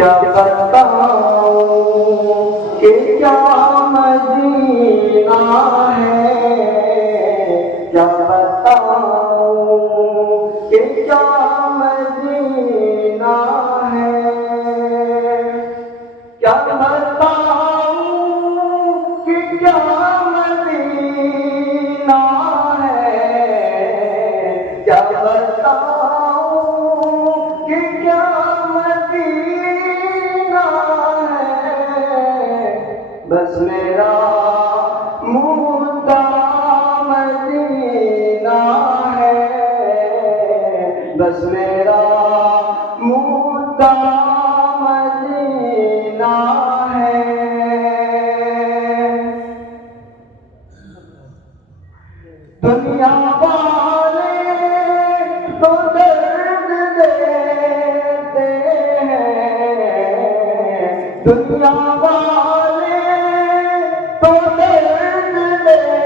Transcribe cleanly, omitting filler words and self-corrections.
کیا بتاؤں کہ کیا مدینہ ہے، کیا بتاؤں کہ کیا مدینہ ہے، کیا بتاؤں کہ کیا مدینہ ہے، کیا بتاؤں کہ کیا مدینہ ہے، بس میرا مدعا مدینہ ہے، بس میرا مدعا مدینہ ہے۔ دنیا والے تو درد دیتے ہیں، دنیا والے تو درد دیتے